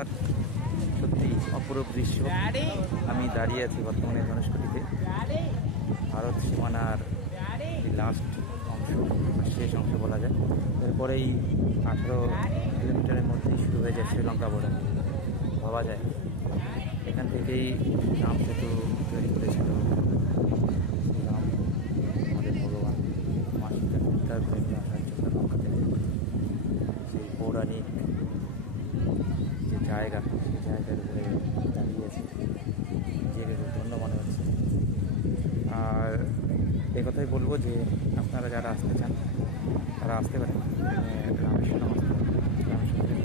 আর সত্যি অপরূপ দৃশ্য। আমি দাঁড়িয়ে আছি বর্তমানে ধনুষকোটিতে, ভারত সীমানার লাস্ট অংশ, শেষ অংশ বলা যায়। এরপরেই 18 কিলোমিটারের মধ্যেই শুরু হয়ে যায় শ্রীলঙ্কা বর্ডার। ভাবা যায় এখান থেকেই রাম সেতু তৈরি করেছিল রাম, আমাদের ভগবান, মা সীতাকে উদ্ধার করে নিয়ে আসার জন্য লঙ্কাতে। সেই পৌরাণিক যে জায়গা, সেই জায়গার উপরে দাঁড়িয়েছে, নিজেকে খুব ধন্য মনে হচ্ছে। আর এ কথাই বলবো যে আপনারা যারা আসতে চান তারা আসতে পারেন। রামেশ্বরম আসতে পারেন। রামেশ্বরমে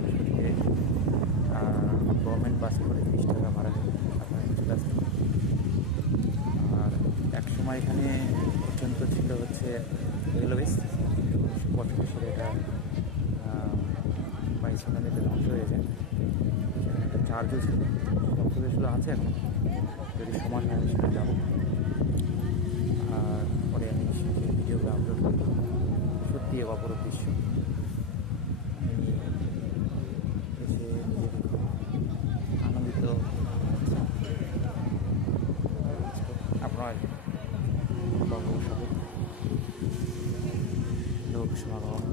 গভর্নমেন্ট বাস করে 30 টাকা ভাড়া নেবে, আপনারা চলে আসতে পারেন। আর এক সময় এখানে পর্যন্ত ছিল হচ্ছে রেলওয়ে, 1975 সালে এটা 22 মিনিটে ধ্বংস হয়ে যায়। সেখানে একটা চার্জও ছিল, ধ্বংসদেশগুলো আছে এখন, যদি সময় হয় সেটা যাবো। আর পরে আমি সেই ভিডিওগুলো আপলোড করি। সত্যি অপরূপ দৃশ্য। আমি এসে নিজেকে খুব আনন্দিত। আপনার বঙ্গোপসাগর লোক সমাগম